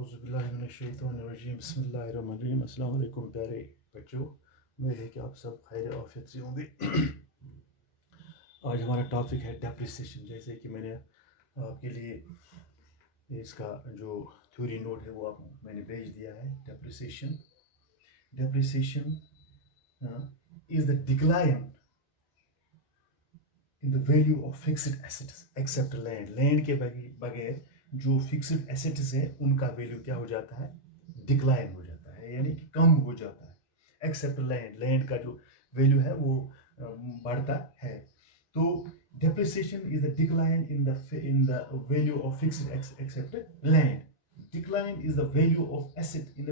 औज़ुबिल्लाहिमिनश्शैतानिर्रजीम बिस्मिल्लाहिर्रहमानिर्रहीम। अस्सलाम वालेकुम प्यारे बच्चों, उम्मीद है कि आप सब खैर आफियत से होंगे। आज हमारा टॉपिक है डेप्रिसिएशन। जैसे कि मैंने आपके लिए इसका जो थ्योरी नोट है वो मैंने भेज दिया है। Depreciation is the decline in the value of fixed assets except land. Land के बगैर जो फिक्स्ड एसेट्स है उनका वैल्यू क्या हो जाता है, डिक्लाइन हो जाता है, यानी कि कम हो जाता है। एक्सेप्ट लैंड, लैंड का जो वैल्यू है वो बढ़ता है। तो depreciation is the decline in the value of fixed except land. Decline is the value of asset in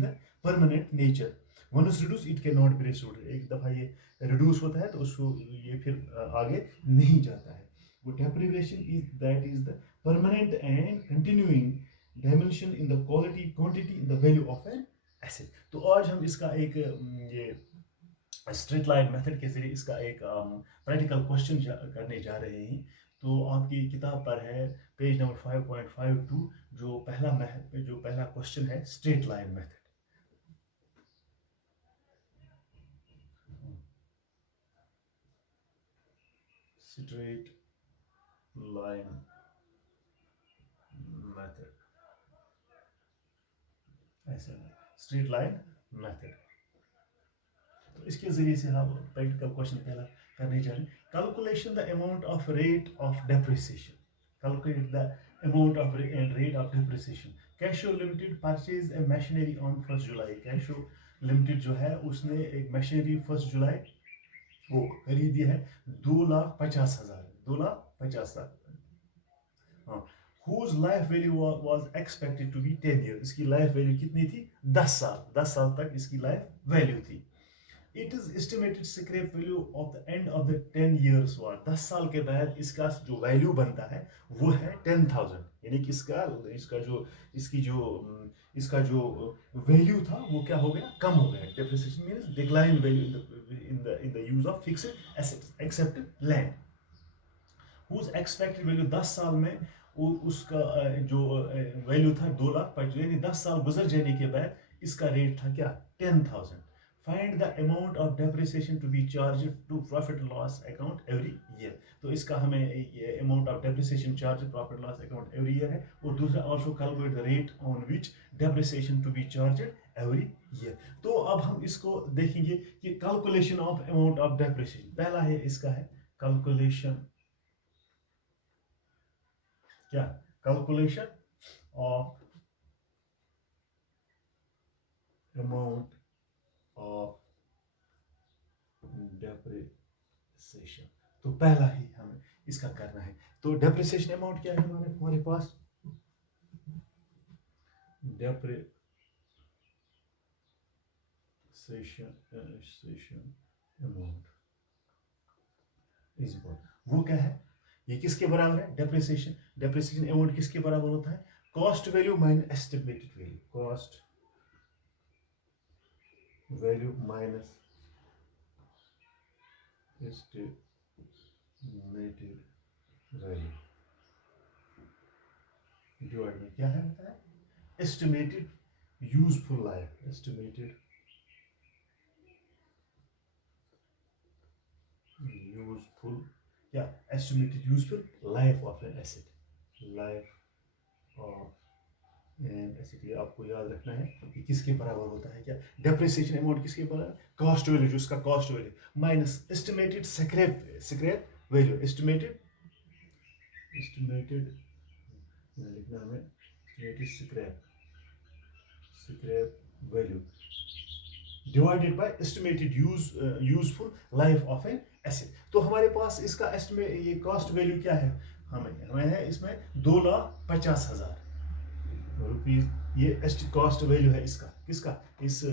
the permanent nature. Once reduce it can not be restored. एक दफा ये रिड्यूस होता है तो उसको ये फिर आगे नहीं जाता है। वो depreciation is the permanent and continuing diminution in the quality, quantity, in the value of an asset। तो आज हम इसका एक ये स्ट्रेट लाइन मेथड के जरिए इसका एक प्रैक्टिकल क्वेश्चन करने जा रहे हैं। तो आपकी किताब पर है पेज नंबर 5.52 जो पहला क्वेश्चन है straight line method. Straight line method, ऐसा स्ट्रेट लाइन मेथड। तो इसके जरिए से हम प्रैक्टिकल क्वेश्चन पहला करने जा रहे हैं। Calculation the amount of rate of depreciation. Calculate the amount of rate of depreciation. Cashew limited purchase a machinery on 1 July. Cashew limited जो है उसने एक मशीनरी 1 जुलाई को खरीदी है 2,50,000। 2,50,000 whose life value was expected to be 10 years। इसकी life value कितनी थी? 10 साल। 10 साल तक इसकी लाइफ वैल्यू थी। It is estimated scrap value of the end of the 10 years was। 10 साल के बाद इसका जो वैल्यू बनता है वो है 10,000। यानी कि इसका जो वैल्यू था वो क्या हो गया, कम हो गया। Depreciation means decline value in the use of fixed assets except land. whose expected value 10 साल में उसका जो वैल्यू था 2,50,000, यानी 10 साल गुजर जाने के बाद इसका रेट था क्या, 10,000। Find the amount of depreciation to be charge to profit loss account every year. तो इसका हमें ये amount of depreciation charge profit loss account every year है। और दूसरा also calculate the rate on which depreciation to be charge every year. तो अब हम इसको देखेंगे कि calculation of amount of depreciation. पहला है इसका है कैलकुलेशन, क्या, calculation of amount of depreciation. तो पहला ही हमें इसका करना है। तो डेप्रिसिएशन अमाउंट क्या है हमारे पास, डेप्रिसिएशन अमाउंट इज इक्वल, वो क्या है, ये किसके बराबर है, डेप्रिसिएशन अमाउंट किसके बराबर होता है, cost value minus estimated value. Cost value minus estimated value divide में क्या है होता है, estimated useful life. Estimated useful, क्या, estimated useful life of an asset. Life of an asset, ये आपको याद रखना है कि किसके बराबर होता है, क्या, डेप्रिसिएशन अमाउंट किसके बराबर, कॉस्ट वैल्यू, जो इसका cost value minus estimated scrap value. Estimated लिखना हमें estimated scrap value divided by estimated useful life of an asset. तो हमारे पास इसका एस्टिमेट, ये कॉस्ट वैल्यू क्या है, हमें है इसमें 2,50,000 रुपीज। ये कॉस्ट वैल्यू है इसका, किसका, इस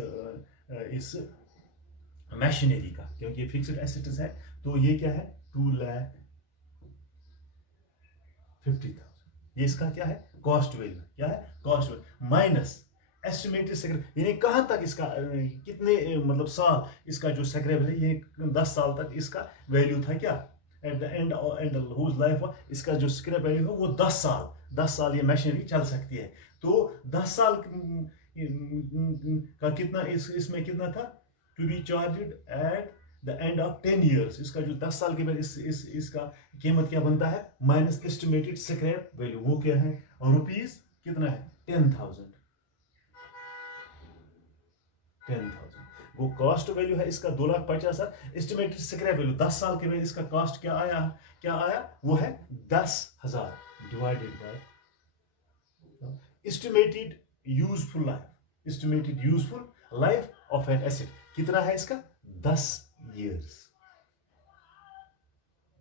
मशीनरी का, क्योंकि फिक्स्ड एसेट्स है। तो ये क्या है, 2,50,000। ये इसका क्या है, कॉस्ट वैल्यू, क्या है, cost value minus estimated scrap, यानी कहाँ तक इसका, कितने मतलब साल इसका जो स्क्रैप है, ये 10 साल तक इसका वैल्यू था क्या, at the end whose life, इसका जो स्क्रैप वैल्यू है वो 10 साल ये मशीनरी चल सकती है। तो 10 साल का कितना इसमें कितना था, to be charge at the end of 10 years, इसका जो 10 साल के बाद इसका कीमत क्या बनता है, माइनस एस्टिमेटेड स्क्रैप वैल्यू, वो क्या है, रुपीज कितना है, 10,000। वो कॉस्ट वैल्यू है इसका 2,50,000, एस्टिमेटेड स्क्रैप वैल्यू 10 साल के बाद इसका कॉस्ट क्या आया, वो है 10,000 divided by estimated useful life of an asset, कितना है इसका 10 ईयर्स,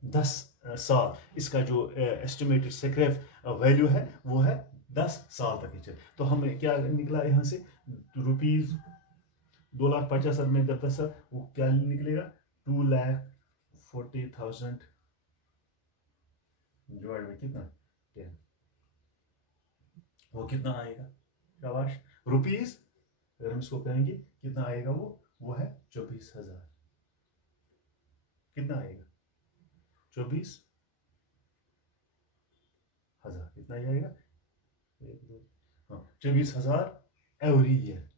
10 साल, इसका जो एस्टिमेटेड स्क्रैप वैल्यू है वो है 10 साल तक ही चले। तो हमें क्या निकला यहाँ से, रुपीज 2,50,000 में 10 वो क्या निकलेगा, 2,40,000 डिवाइड में कितना 10, वो कितना आएगा शाबाश रुपीज, अगर हम इसको कहेंगे कितना आएगा, वो है 24,000, कितना आएगा 24,000, कितना आएगा, हाँ 24,000 एवरी ईयर।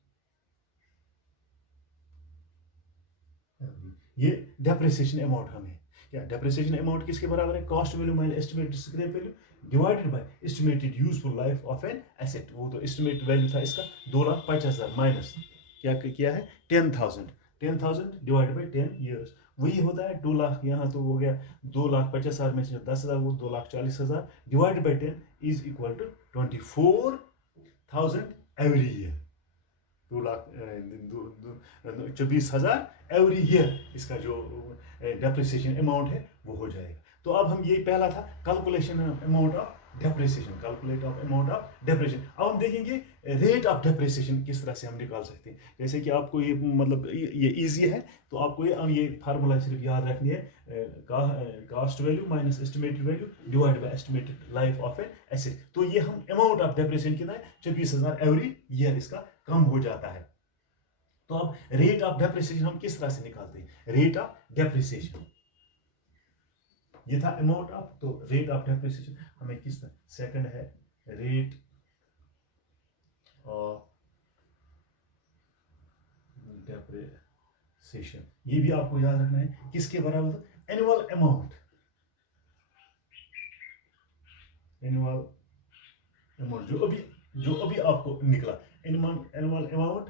ये डेप्रिसिएशन अमाउंट हमें क्या, डेप्रिसिएशन अमाउंट किसके बराबर है, cost value minus estimated scrap value divided by estimated useful life of an asset. वो तो एस्टिमेटेड वैल्यू था इसका 2,50,000 माइनस क्या किया है 10,000 डिवाइडेड बाय 10 ईयर्स, वही होता है 2 लाख, यहाँ तो हो गया 2,50,000 में से 10,000 वो 2,40,000 divided by 10 is equal to 24,000 every year, 24,000 every year इसका जो डेप्रिसिएशन अमाउंट है वो हो जाएगा। तो अब हम ये पहला था calculation amount of depreciation, calculate of amount of depreciation. अब हम देखेंगे रेट ऑफ डेप्रिसिएशन किस तरह से हम निकाल सकते हैं। जैसे कि आपको ये मतलब ये इजी है, तो आपको ये फार्मूला सिर्फ याद रखनी है, cost value minus estimated value divide by estimated life of an asset. तो ये हम अमाउंट ऑफ डेप्रिसिएशन कितना है 24,000 एवरी ईयर इसका कम हो जाता है। तो अब रेट ऑफ डेप्रिसिएशन हम किस तरह से निकालते हैं, रेट ऑफ डेप्रिसिएशन, ये था अमाउंट ऑफ, तो रेट ऑफ डेप्रिसिएशन हमें किस तरह, सेकंड है रेट ऑफ डेप्रिसिएशन, ये भी आपको याद रखना है किसके बराबर, एनुअल अमाउंट, जो अभी आपको निकला, annual amount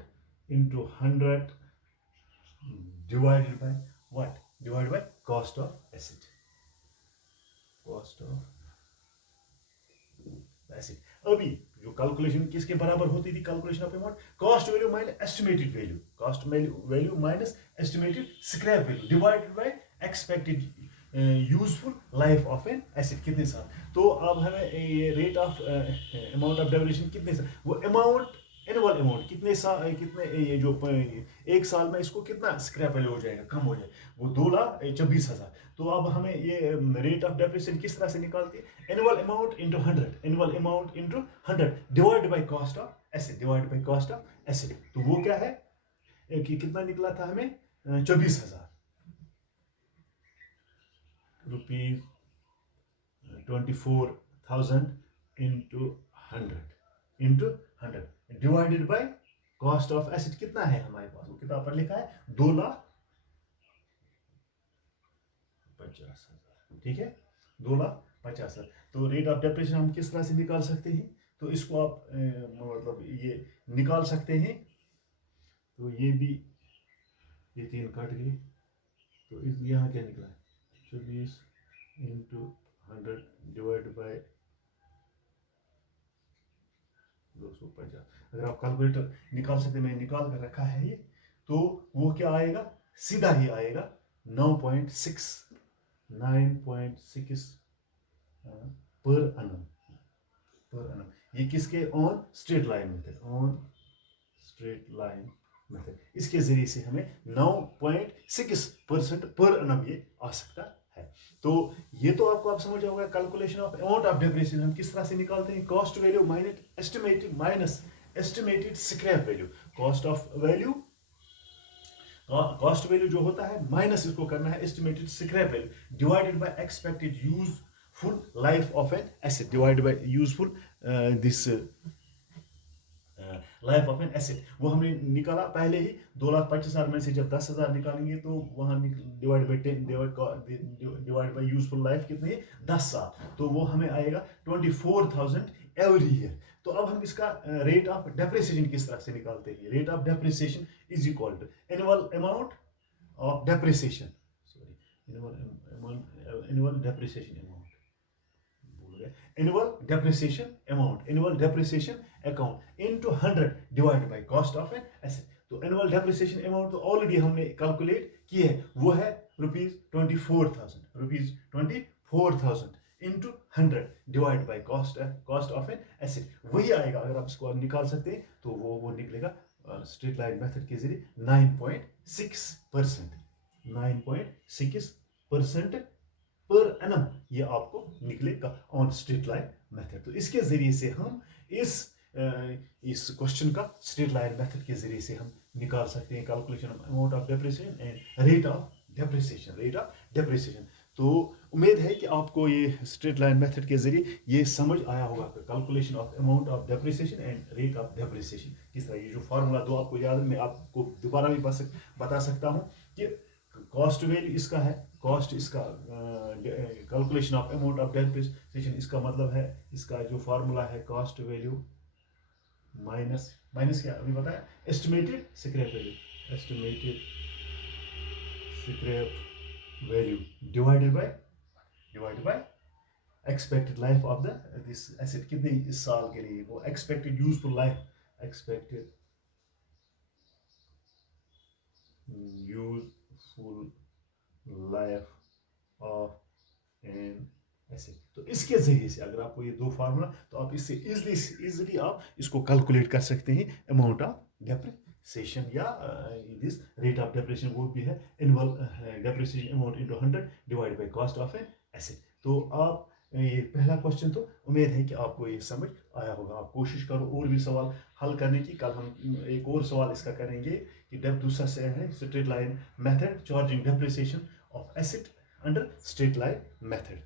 into 100 divided by what, divided by cost of asset, अभी जो कैलकुलेशन किसके बराबर होती थी, calculation of amount, cost value minus estimated value, cost value minus estimated scrap value divided by expected useful life of an asset, कितने साल। तो अब हमें rate of amount of depreciation कितने साल, वो अमाउंट एनुअल अमाउंट कितने साल, कितने ये जो एक साल में इसको कितना स्क्रैप वैल्यू हो जाएगा, कम हो जाएगा, वो 2,24,000। तो अब हमें ये रेट ऑफ डेप्रिसिएशन किस तरह से निकालते हैं, annual amount into 100 divide by cost of asset, तो वो क्या है कि कितना निकला था हमें 24,000 rupees, 24,000 into 100 divided by cost of asset कितना है हमारे पास, वो किताब पर लिखा है 2,50,000, ठीक है 2,50,000। तो रेट ऑफ डेप्रिसिएशन हम किस तरह से निकाल सकते हैं, तो इसको आप मतलब ये निकाल सकते हैं, तो ये भी ये 3 कट गए, तो इस यहाँ क्या निकला है 24 इंटू 100 डिवाइड बाय 250। अगर आप कैलकुलेटर निकाल सकते, मैं निकाल कर रखा है ये, तो वो क्या आएगा, सीधा ही आएगा 9.6 पर annum, ये किसके, ऑन स्ट्रेट लाइन मेथड, इसके जरिए से हमें 9.6% पर annum ये आ सकता है। तो ये तो आपको आप समझ जाओगे calculation of amount of depreciation हम किस तरह से निकालते हैं, cost value minus estimated scrap value, cost of value cost value जो होता है माइनस इसको करना है estimated scrap value divided by expected useful life of an asset divided by useful this life of an asset. वो हमने निकाला पहले ही 2,25,000 में से जब 10,000 निकालेंगे तो वहाँ divide by 10 divide by useful life कितने 10 साल, तो वो हमें आएगा 24,000 एवरी ईयर। तो अब हम इसका रेट ऑफ डेप्रिसिएशन किस तरह से निकालते हैं। Rate of depreciation is equal to annual amount of depreciation, sorry annual depreciation amount, annual depreciation amount, annual depreciation account into 100 divided by cost of an asset। तो annual depreciation amount तो already हमने calculate की है, वो है ₹24,000 into 100 divided by cost of an asset। वही आएगा, अगर आप इसको निकाल सकते हैं तो वो निकलेगा स्ट्रेट लाइन मेथड के जरिए 9.6%, 9.6% पर एनम ये आपको निकलेगा ऑन स्ट्रेट लाइन मेथड। तो इसके जरिए से हम इस क्वेश्चन का स्ट्रेट लाइन मेथड के जरिए से हम निकाल सकते हैं calculation of amount of depreciation and rate of depreciation. तो उम्मीद है कि आपको ये स्ट्रेट लाइन मेथड के जरिए ये समझ आया होगा कि calculation of amount of depreciation and rate of depreciation किस तरह। ये जो फार्मूला दो आपको याद है, मैं आपको दोबारा भी बता सकता हूँ कि कॉस्ट वैल्यू इसका है, कॉस्ट इसका calculation of amount of depreciation इसका मतलब है, इसका जो फार्मूला है कॉस्ट वैल्यू माइनस क्या अभी बताया estimated scrap value divided by expected life of the this asset, कितने इस साल के लिए वो expected useful life, expected useful life of an asset. तो इसके जरिए से अगर आपको ये दो फार्मूला, तो आप इससे इजीली आप इसको कैलकुलेट कर सकते हैं अमाउंट ऑफ डेप्रिसिएशन या दिस रेट ऑफ डेप्रिसिएशन, वो भी है annual depreciation amount into 100 divide by cost of an asset. तो आप ये पहला क्वेश्चन, तो उम्मीद है कि आपको ये समझ आया होगा। आप कोशिश करो और भी सवाल हल करने की। कल हम एक और सवाल इसका करेंगे कि दूसरा से है straight line method charging depreciation of asset under straight line method.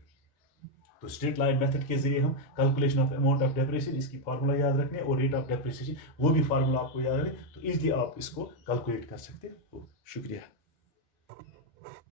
तो स्ट्रेट लाइन मेथड के जरिए हम calculation of amount of depreciation, इसकी फार्मूला याद रखने, और रेट ऑफ डेप्रिसिएशन वो भी फार्मूला आपको याद रखने, तो इजीली आप इसको कैलकुलेट कर सकते हो। शुक्रिया।